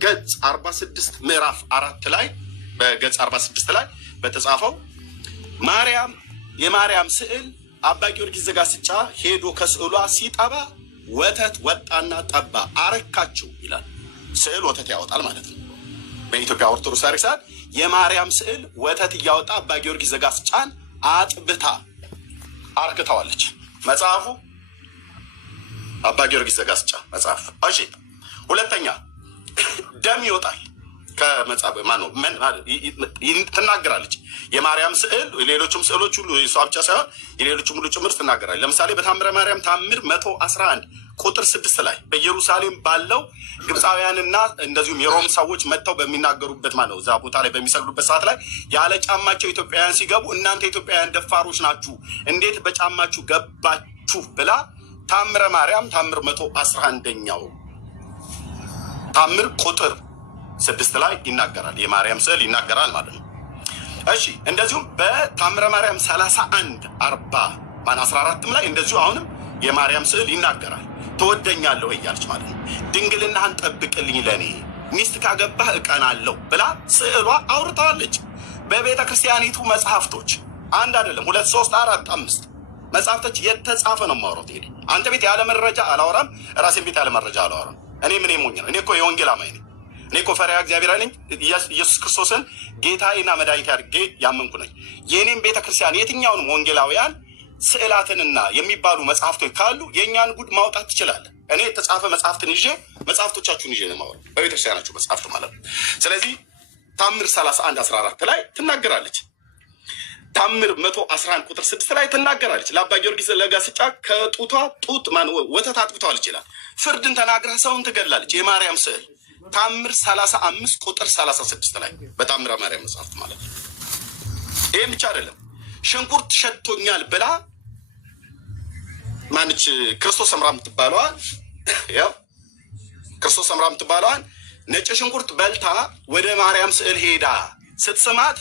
ገጽ 46 ምዕራፍ 4 ላይ በገጽ 46 ላይ በተጻፈው የማርያም ስዕል አባ ጊዮርጊስ ዘጋስጫ ሄዶ ከስዕሏ ሲጠባ ወተት ወጣና ጠባ አረካችው ይላል። ስዕል ወተት ያወጣል ማለት ነው። በኢትዮጵያ ኦርቶዶክስ ቤተክርስቲያን የማርያም ስዕል ወተት እያወጣ አባ ጊዮርጊስ ዘጋስጫን አጥብታ አርክተዋለች። መጽሐፉ አባ ጊዮርጊስ ዘጋስጫ መጽሐፍ። እሺ፣ ሁለተኛ ደም ይወጣል ከመጽሐፍ ትናገራለች። የማርያም ስዕል ሌሎችም ስዕሎች ሁሉ እሷ ብቻ ሳይሆን የሌሎችም ሁሉ ጭምር ትናገራለች። ለምሳሌ በታምረ ማርያም ታምር 111 ቁጥር 6 ላይ በኢየሩሳሌም ባለው ግብፃውያንና እንደዚሁም የሮም ሰዎች መጥተው በሚናገሩበት እዛ ቦታ ላይ በሚሰግዱበት ሰዓት ላይ ያለ ጫማቸው ኢትዮጵያውያን ሲገቡ እናንተ ኢትዮጵያውያን ደፋሮች ናችሁ፣ እንዴት በጫማችሁ ገባችሁ ብላ ታምረ ማርያም ታምር 111ኛው ታምር ቁጥር 6 ላይ ይናገራል። የማርያም ስዕል ይናገራል ማለት ነው። እሺ፣ እንደዚሁም በታምረ ማርያም 31:14 ላይ እንደዚሁ አሁንም የማርያም ስዕል ይናገራል። ትወደኛለህ እያለች ማለት ነው። ድንግልናህን ጠብቅልኝ ለኔ ሚስት ካገባህ እቀናለሁ ብላ ስዕሏ አውርተዋለች። በቤተ ክርስቲያኒቱ መጽሐፍቶች አንድ አይደለም 2 3 4 5 መጽሐፍቶች የተጻፈ ነው የማወራው። ሄደ አንተ ቤት ያለ መረጃ አላወራም፣ ራሴን ቤት ያለ መረጃ አላወራም። እኔ ምን ሞኝ ነው? እኔ እኮ የወንጌል አማኝ ነኝ። እኔ እኮ ፈሪሃ እግዚአብሔር ነኝ። ኢየሱስ ክርስቶስን ጌታዬና መድኃኒቴ አድርጌ ያመንኩ ነኝ። የእኔም ቤተ ክርስቲያን የትኛውንም ወንጌላውያን ስዕላትንና የሚባሉ መጽሐፍቶች ካሉ የእኛን ጉድ ማውጣት ትችላለህ። እኔ የተጻፈ መጽሐፍትን ይዤ መጽሐፍቶቻችሁን ይዤ ነው የማወራው፣ በቤተክርስቲያናችሁ መጽሐፍት ማለት ነው። ስለዚህ ታምር 31:14 ላይ ትናገራለች። ታምር 111 ቁጥር 6 ላይ ትናገራለች። ለአባ ጊዮርጊስ ዘጋስጫ ከጡቷ ጡት ወተት አጥብተዋለች ይላል። ፍርድን ተናግራ ሰውን ትገድላለች። የማርያም ስዕል ታምር 35 ቁጥር 36 ላይ በታምረ ማርያም መጽሐፍት ማለት ነው። ይህም ብቻ አይደለም። ሽንኩርት ሸቶኛል ብላ ማንች ክርስቶስ ሰምራ የምትባለዋል ክርስቶስ ሰምራ የምትባለዋል ነጭ ሽንኩርት በልታ ወደ ማርያም ስዕል ሄዳ ስትስማት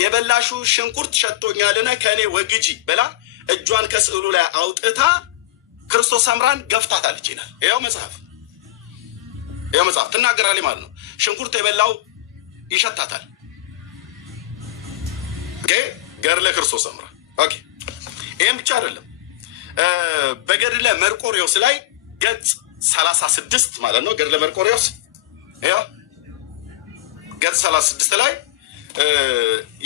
የበላሹ ሽንኩርት ሸቶኛልና ከእኔ ወግጂ ብላ እጇን ከስዕሉ ላይ አውጥታ ክርስቶስ ሰምራን ገፍታታለች ይላል። ይኸው መጽሐፍ ትናገራለች ማለት ነው። ሽንኩርት የበላው ይሸታታል። ገድለ ክርስቶስ ሰምራ። ኦኬ፣ ይህም ብቻ አይደለም። በገድለ መርቆሬዎስ ላይ ገጽ 36 ማለት ነው። ገድለ መርቆሬዎስ ገጽ 36 ላይ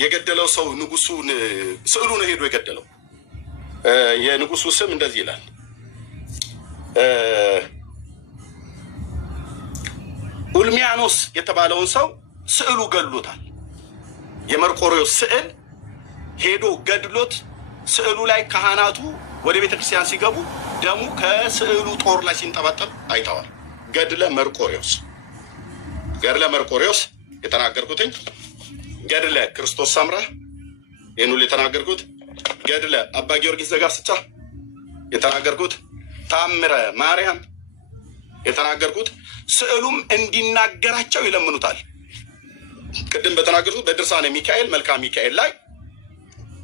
የገደለው ሰው ንጉሱን ስዕሉ ነው ሄዶ የገደለው። የንጉሱ ስም እንደዚህ ይላል። ኡልሚያኖስ የተባለውን ሰው ስዕሉ ገድሎታል። የመርቆሬዎስ ስዕል ሄዶ ገድሎት ስዕሉ ላይ ካህናቱ ወደ ቤተ ክርስቲያን ሲገቡ ደሙ ከስዕሉ ጦር ላይ ሲንጠባጠብ አይተዋል። ገድለ መርቆሬዎስ የተናገርኩትኝ፣ ገድለ ክርስቶስ ሰምራ ይህን ሁሉ የተናገርኩት፣ ገድለ አባ ጊዮርጊስ ዘጋስጫ የተናገርኩት፣ ታምረ ማርያም የተናገርኩት፣ ስዕሉም እንዲናገራቸው ይለምኑታል። ቅድም በተናገርኩት በድርሳነ ሚካኤል መልካ ሚካኤል ላይ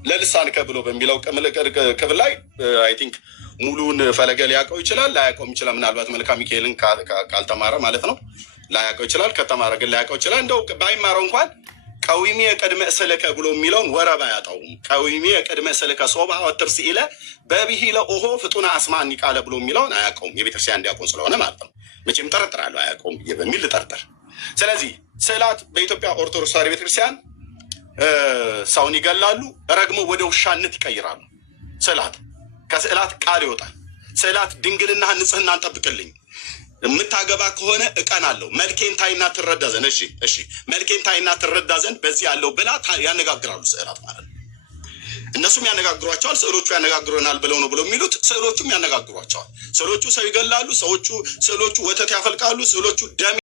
ለልሳን ከብሎ በሚለው ክፍል ላይ አይ ቲንክ ሙሉን ፈለገ ሊያውቀው ይችላል፣ ላያውቀውም ይችላል። ምናልባት መልካ ሚካኤልን ካልተማረ ማለት ነው ላያውቀው ይችላል። ከተማረ ግን ላያውቀው ይችላል። እንደው ባይማረው እንኳን ቀዊሜ የቅድመ እስልከ ብሎ የሚለውን ወረብ አያጣውም። ቀዊሜ የቅድመ እስልከ ሶባ ወትርስ ኢለ በብሂለ ኦሆ ፍጡና አስማኒ ቃለ ብሎ የሚለውን አያውቀውም። የቤተክርስቲያን እንዲያውቀው ስለሆነ ማለት ነው። መቼም ጠረጥራለሁ አያውቀውም ብዬ በሚል ልጠርጠር። ስለዚህ ስዕላት በኢትዮጵያ ኦርቶዶክስ ተዋሕዶ ቤተክርስቲያን ሰውን ይገላሉ፣ ረግሞ ወደ ውሻነት ይቀይራሉ። ስዕላት ከስዕላት ቃል ይወጣል። ስዕላት ድንግልናህን ንጽህናን ጠብቅልኝ፣ የምታገባ ከሆነ እቀናለሁ፣ መልኬን ታይና ትረዳ ዘንድ እሺ መልኬን ታይና ትረዳ ዘንድ በዚህ ያለው ብላ ያነጋግራሉ። ስዕላት ማለት ነው። እነሱም ያነጋግሯቸዋል። ስዕሎቹ ያነጋግሩናል ብለው ነው ብለው የሚሉት፣ ስዕሎቹም ያነጋግሯቸዋል። ስዕሎቹ ሰው ይገላሉ፣ ስዕሎቹ ወተት ያፈልቃሉ፣ ስዕሎቹ ደም